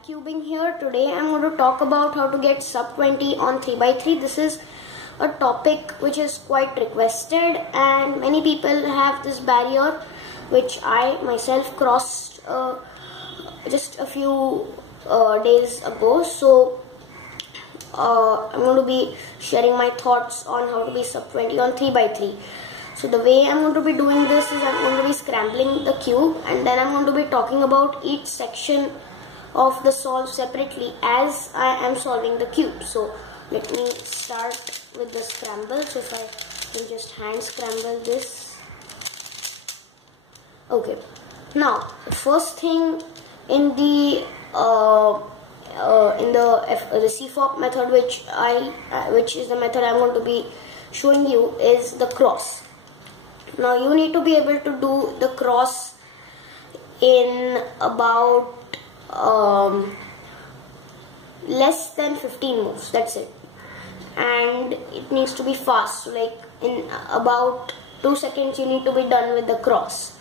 BlackCubing here. Today I'm going to talk about how to get sub 20 on 3x3. This is a topic which is quite requested and many people have this barrier which I myself crossed just a few days ago. So I'm going to be sharing my thoughts on how to be sub 20 on 3x3. So the way I'm going to be doing this is I'm going to be scrambling the cube and then I'm going to be talking about each section of the solve separately as I am solving the cube. So let me start with the scramble. So if I can just hand scramble this. Okay. Now the first thing in the CFOP method, which is the method I'm going to be showing you, is the cross. Now you need to be able to do the cross in about less than 15 moves. That's it, and it needs to be fast. So like in about 2 seconds you need to be done with the cross.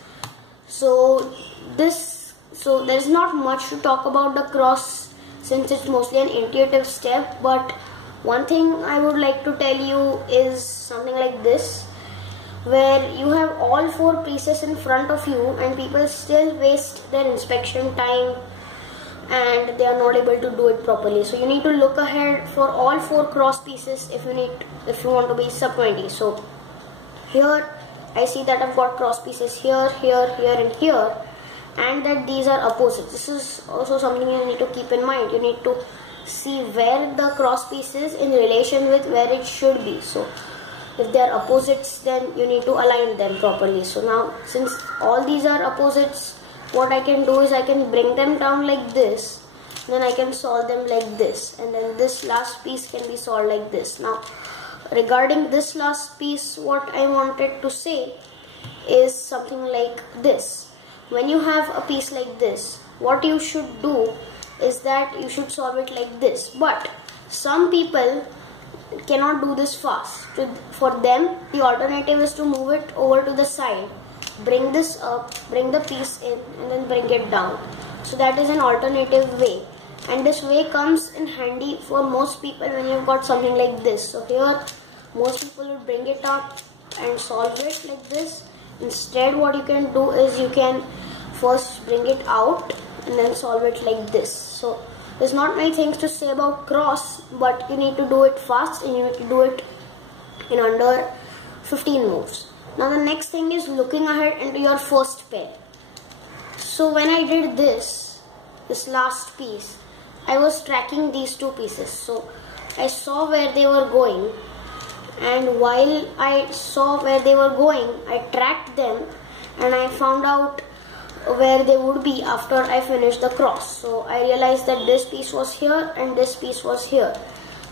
So there's not much to talk about the cross since it's mostly an intuitive step, but one thing I would like to tell you is something like this, where you have all 4 pieces in front of you and people still waste their inspection time and they are not able to do it properly. So you need to look ahead for all 4 cross pieces if you want to be sub 20. So here I see that I've got cross pieces here, here, here and here, and that these are opposites. This is also something you need to keep in mind. You need to see where the cross piece is in relation with where it should be. So if they are opposites, then you need to align them properly. So now since all these are opposites, what I can do is I can bring them down like this, then I can solve them like this, and then this last piece can be solved like this. Now regarding this last piece, what I wanted to say is something like this. When you have a piece like this, what you should do is that you should solve it like this. But some people cannot do this fast. For them, the alternative is to move it over to the side, bring this up, bring the piece in, and then bring it down. So that is an alternative way, and this way comes in handy for most people when you've got something like this. So here most people will bring it up and solve it like this. Instead, what you can do is you can first bring it out and then solve it like this. So there's not many things to say about cross, but you need to do it fast and you need to do it in under 15 moves. Now the next thing is looking ahead into your first pair. So when I did this last piece, I was tracking these 2 pieces. So I saw where they were going, and while I saw where they were going, I tracked them and I found out where they would be after I finished the cross. So I realized that this piece was here and this piece was here.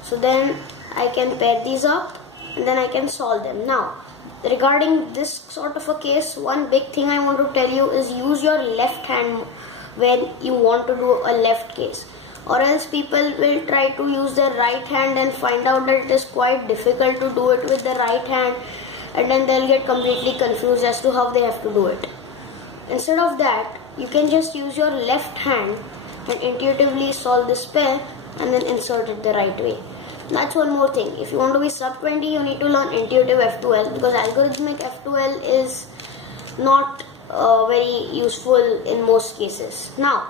So then I can pair these up and then I can solve them. Now regarding this sort of a case, one big thing I want to tell you is use your left hand when you want to do a left case, or else people will try to use their right hand and find out that it is quite difficult to do it with the right hand, and then they'll get completely confused as to how they have to do it. Instead of that, you can just use your left hand and intuitively solve this pair and then insert it the right way. That's one more thing. If you want to be sub 20, you need to learn intuitive F2L, because algorithmic F2L is not very useful in most cases. Now,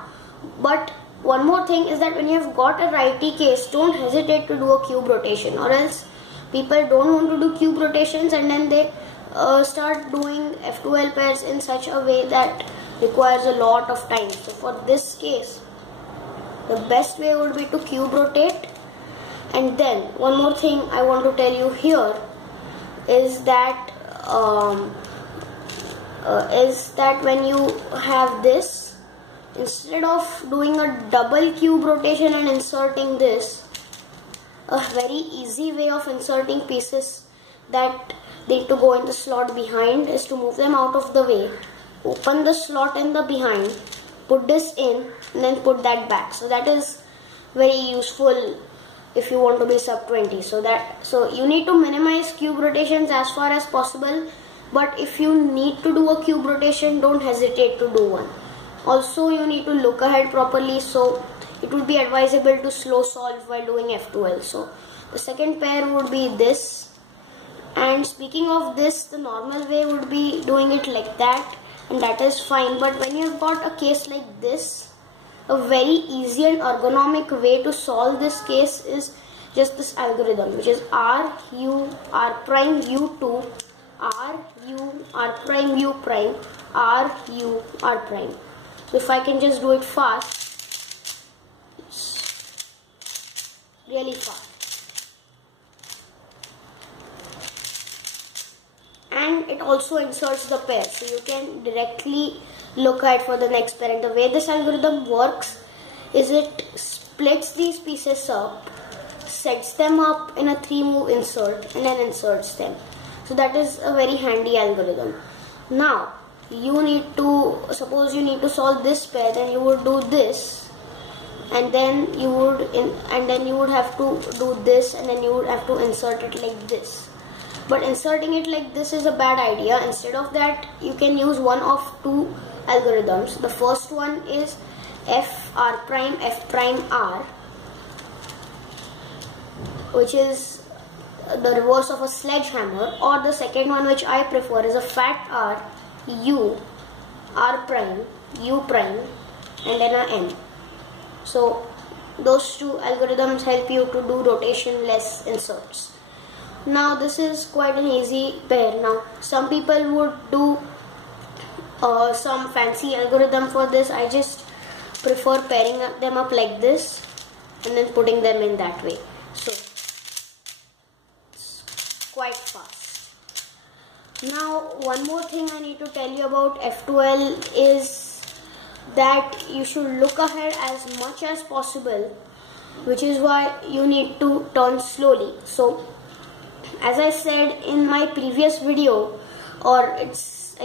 but one more thing is that when you have got a righty case, don't hesitate to do a cube rotation, or else people don't want to do cube rotations and then they start doing F2L pairs in such a way that requires a lot of time. So for this case, the best way would be to cube rotate. And then one more thing I want to tell you here is that when you have this, instead of doing a double cube rotation and inserting this, a very easy way of inserting pieces that need to go in the slot behind is to move them out of the way, open the slot in the behind, put this in, and then put that back. So that is very useful if you want to be sub 20. So you need to minimize cube rotations as far as possible, but if you need to do a cube rotation, don't hesitate to do one. Also, you need to look ahead properly, so it would be advisable to slow solve while doing F12. So the second pair would be this. And speaking of this, the normal way would be doing it like that, and that is fine. But when you have got a case like this, a very easy and ergonomic way to solve this case is just this algorithm, which is R U R prime U2 R U R prime U prime R U R prime. So if I can just do it fast, it's really fast. And it also inserts the pair, so you can directly look at for the next pair. And the way this algorithm works is it splits these pieces up, sets them up in a 3-move insert, and then inserts them. So that is a very handy algorithm. Now you need to, suppose you need to solve this pair, then you would do this, and then you would have to do this, and then you would have to insert it like this. But inserting it like this is a bad idea. Instead of that, you can use one of two algorithms. The first one is F prime R, which is the reverse of a sledgehammer, or the second one, which I prefer, is a fat R U R prime U prime and then a M. So those two algorithms help you to do rotation-less inserts. Now this is quite an easy pair. Now some people would do some fancy algorithm for this. I just prefer pairing them up like this and then putting them in that way. So it's quite fast. Now one more thing I need to tell you about F12 is that you should look ahead as much as possible, which is why you need to turn slowly. So as I said in my previous video, or I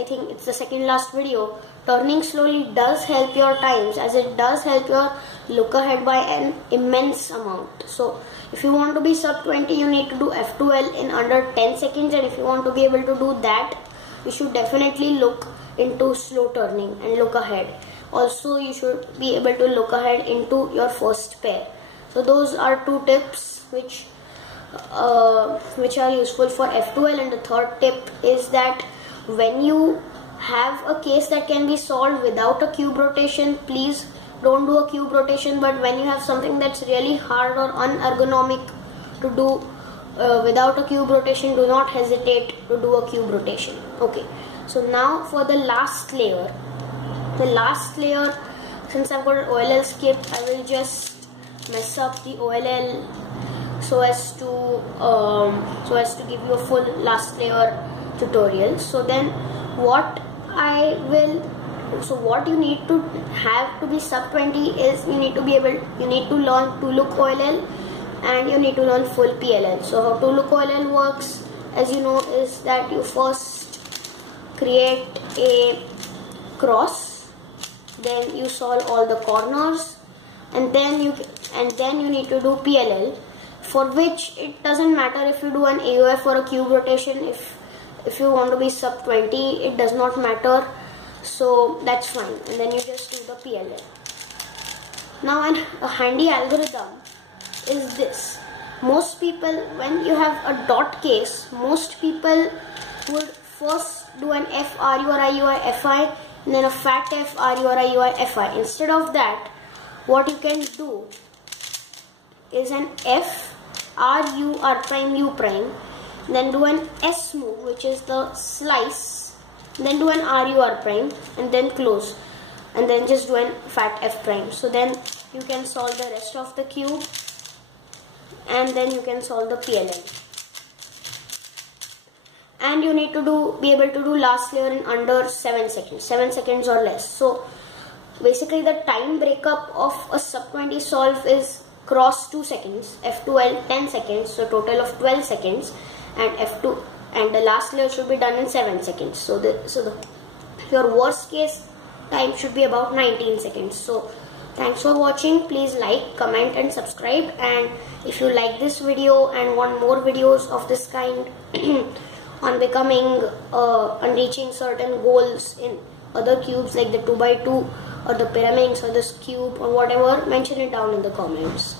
think it's the second last video, turning slowly does help your times, as it does help your look ahead by an immense amount. So if you want to be sub 20, you need to do F12 in under 10 seconds, and if you want to be able to do that, you should definitely look into slow turning and look ahead. Also, you should be able to look ahead into your first pair. So those are two tips which are useful for F12. And the third tip is that when you have a case that can be solved without a cube rotation, please don't do a cube rotation. But when you have something that's really hard or unergonomic to do without a cube rotation, do not hesitate to do a cube rotation. Okay, so now for the last layer. The last layer, since I've got an OLL skip, I will just mess up the OLL so as to give you a full last layer tutorial. So then what you need to have to be sub 20 is you need to learn to look OLL and you need to learn full PLL. So how to look OLL works, as you know, is that you first create a cross, then you solve all the corners, and then you need to do PLL, for which it doesn't matter if you do an AOF or a cube rotation. If you want to be sub 20, it does not matter, so that's fine, and then you just do the PLL. Now a handy algorithm is this. Most people, when you have a dot case, most people would first do an F RURIUI FI and then a fat F RURIUI FI. Instead of that, what you can do is an F RU R prime U prime, then do an S move, which is the slice, then do an RU R prime, and then close, and then just do an fat F prime. So then you can solve the rest of the cube, and then you can solve the PLL. And you need to be able to do last layer in under 7 seconds or less. So basically the time breakup of a sub 20 solve is cross 2 seconds, F12 10 seconds, so total of 12 seconds, and F2, and the last layer should be done in 7 seconds. So your worst case time should be about 19 seconds. So thanks for watching. Please like, comment and subscribe, and if you like this video and want more videos of this kind on becoming and reaching certain goals in other cubes like the 2x2 or the pyramids or this cube or whatever, mention it down in the comments.